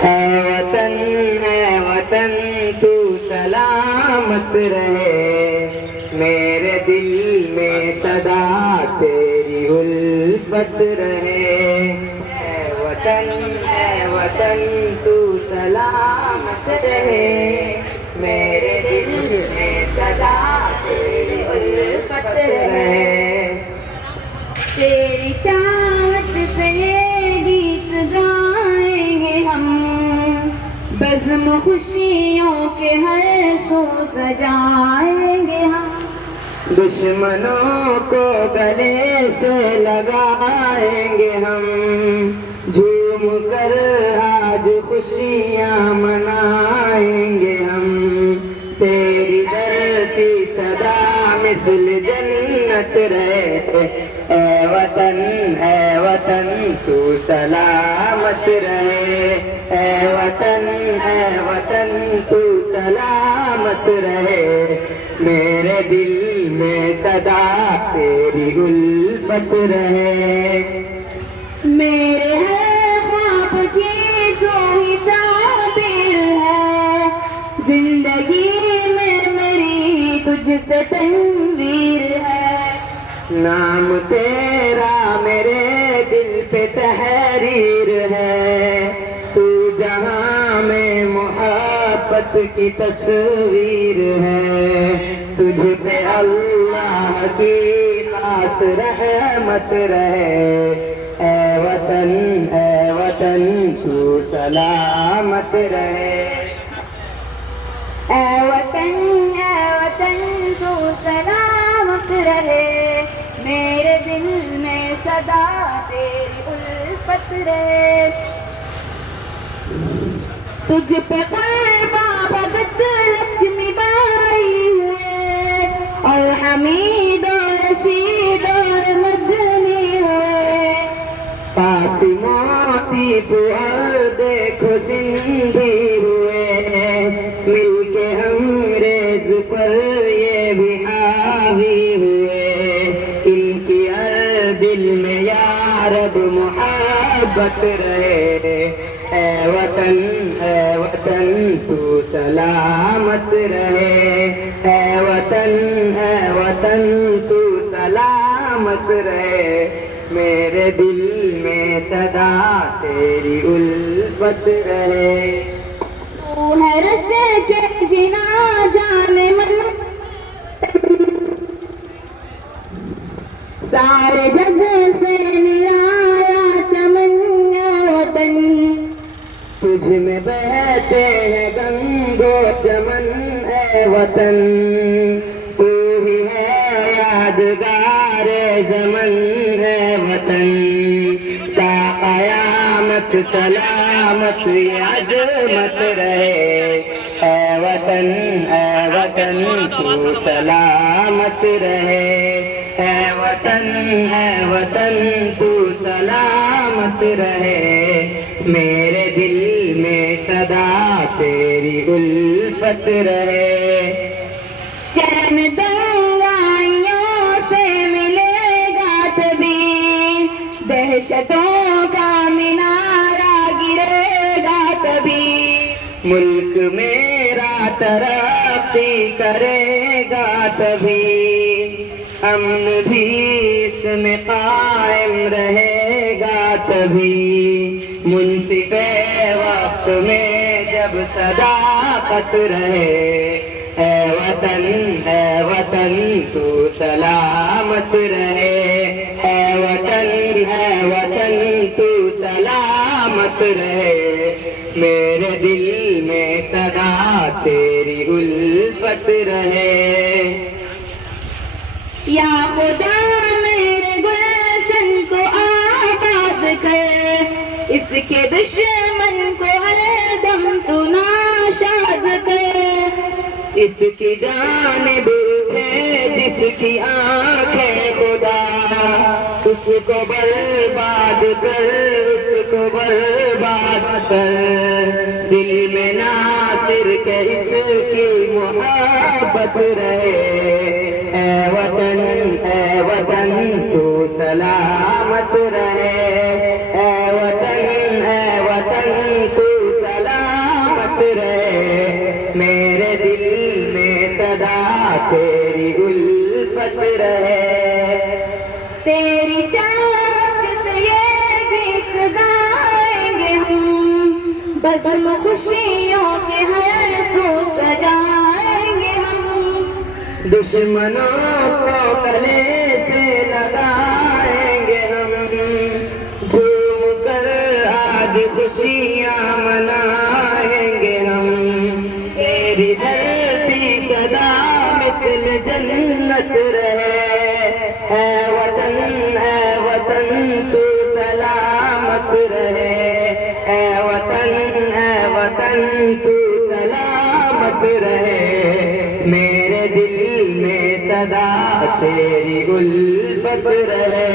है वतन तू सलामत रहे, मेरे दिल में सदा तेरी उल्फत रहे। है वतन तू सलामत रहे, मेरे दिल में सदा तेरी उल्फत रहे। तेरी चाहत से गीत गाएंगे हम, बज़्म खुशियों के हर सो सजाएंगे हम। दुश्मनों को गले से लगाएंगे हम, झूम कर आज खुशियाँ मनाएंगे हम। तेरी धरती सदा मिस्ल जन्नत रहे, है वतन तू सलामत रहे। है वतन तू सलामत रहे, मेरे दिल में सदा तेरी उल्फत रहे। मेरे हर ख्वाब की तू ही ताबीर है, जिंदगी में मेरी तुझसे तस्वीर है। नाम तेरा मेरे दिल पे तहरीर है, तू जहां में मोहब्बत की तस्वीर है। तुझ पे अल्लाह की खास रहमत रहे, है वतन तू सलामत रहे। है वतन तू सलामत रहे, मेरे दिल में सदा तेरी उल्फत रहे। तुझ पे कुर्बान भगत लक्ष्मी बाई हुए, और हमीद और रशीद और मदनी हुए। पास मोती पुअर देखो सिंधी हुए, मिलके अंग्रेज पर ये भी हावी हुए। इनकी हर दिल में यारब मोहब्बत रहे, है वतन तू सलामत रहे। है वतन तू सलामत रहे, मेरे दिल में सदा तेरी उल्फत रहे। तू है रश्ते के जिना जाने मन, सारे जग से निराला चमन वतन। तुझ में बहते हैं गंगो चमन, है वतन तू ही है यादगार जमन, है वतन ता कयामत सलामत ये अजमत रहे। है वतन तू सलामत रहे। है वतन तू सलामत रहे, मेरे दिल में सदा तेरी उल्फत रहे। चैन दंगाइयों से मिलेगा तभी, दहशतों का मीनारा गिरेगा तभी। मुल्क मेरा तरक्की करेगा तभी, अमन भी इसमें कायम रहेगा तभी। मुंसिफे वक्त में जब सदाकत रहे, है वतन तू सलामत रहे। है वतन तू सलामत रहे, मेरे दिल में सदा तेरी उल्फत रहे। या खुदा मेरे गुलशन को आबाद कर, इसके दुश्मन को हरदम तू नाशाद कर। इसकी जानिब है जिसकी आंखें खुदा, उसको बर्बाद कर, उसको बर्बाद कर। दिल में नासिर के इसकी मोहब्बत रहे। है वतन तू सलामत रहे। है वतन तू बज़्म खुशियों के हर सू सजाएंगे हम, दुश्मनों को गले से लगाएंगे हम, झूम कर आज खुशियाँ मनाएंगे हम। तेरी धरती सदा मिसल जन्नत रहे, है वतन तू सलामत रहे, है वतन तू सलामत रहे। मेरे दिल में सदा तेरी उल्फत रहे,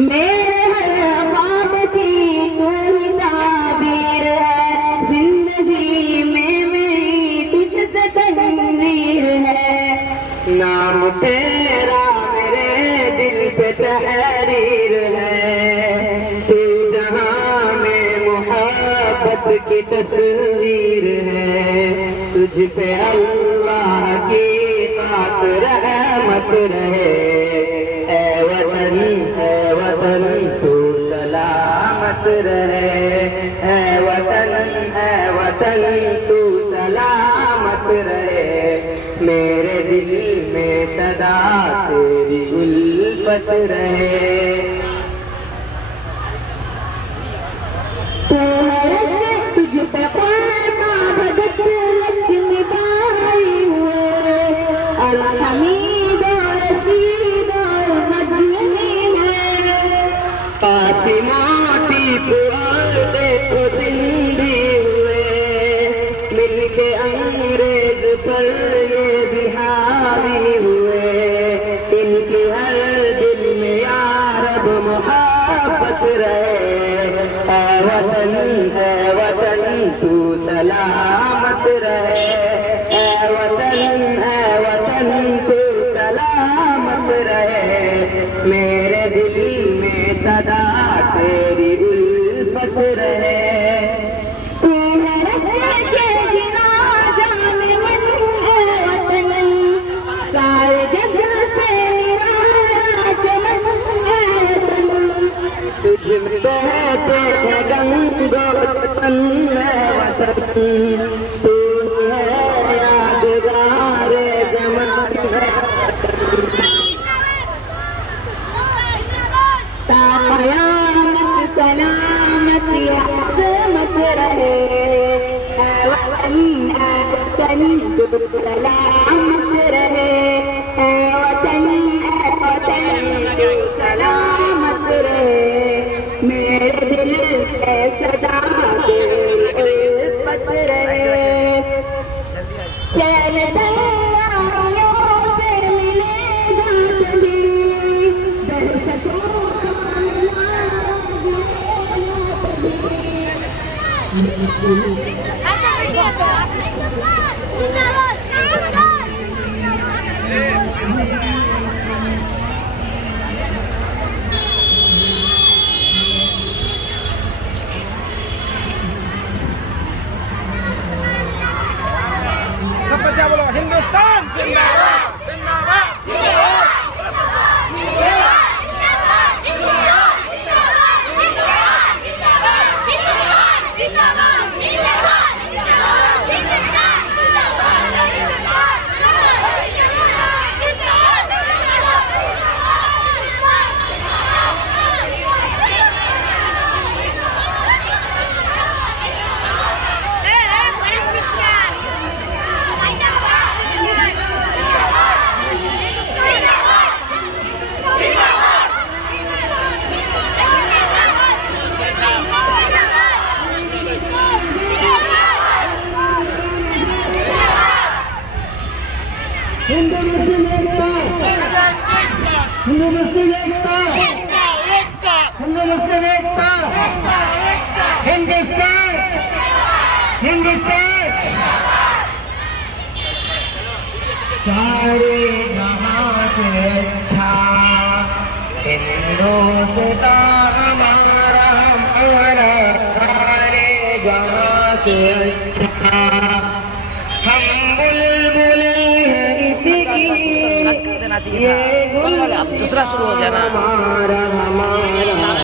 मेरे हर ख्वाब की तू ही ताबीर है, जिंदगी में मेरी तुझसे तस्वीर है। नाम तेरा मेरे दिल पे तहरीर है, तू जहां में मोहब्बत की तस्वीर है। तुझ पे अल्लाह की खास रहमत रहे, है वतन तू सलामत रहे, है वतन तू सलामत रहे। मेरे दिल में सदा तेरी उल्फत रहे। तू है रश्क तुझ पे क़ुर्बान भगत लक्ष्मी बाई हुए, अल-हमीद और रशीद और मदनी है। कासिमाती पुराण देखो जिंदी हुए, मिलके अंग्रेज पर ये बिहारी हुए। इनकी हर दिल में यारब मोहब्बत रहे, है वतन तू सलामत रहे, है वतन तू सलामत रहे। मेरे दिल में सदा तेरी उल्फत रहे। तू है रश्क के जिना जाने मन है वतन, सारे जग से निराला चमन है वतन। तुझ में तो गंगोत्पन है वतन, तू है यादगार ज़मान है। ता क़यामत सलामत अज़मत रहे, है वतन तू सलामत रहे, है वतन तू सलामत रहे। मेरे दिल में सदा तेरी उल्फत रहे, चैन तन्हाइयों से मिलेगा कभी, दहशतों का सब बच्चा बोलो हिंदुस्तान जिंदाबाद जिंदाबाद हिंदू मुस्लिम एकता, हिंदू मुस्लिम एकता, हिंदू मुस्लिम एकता, हिंदुस्तान हिंदुस्तान। सारे जहां से अच्छा हिंदुस्तान हमारा, हमारा सारे जहां से अच्छा। हम बुलबुल देना चाहिए था, अब दूसरा शुरू हो गया ना।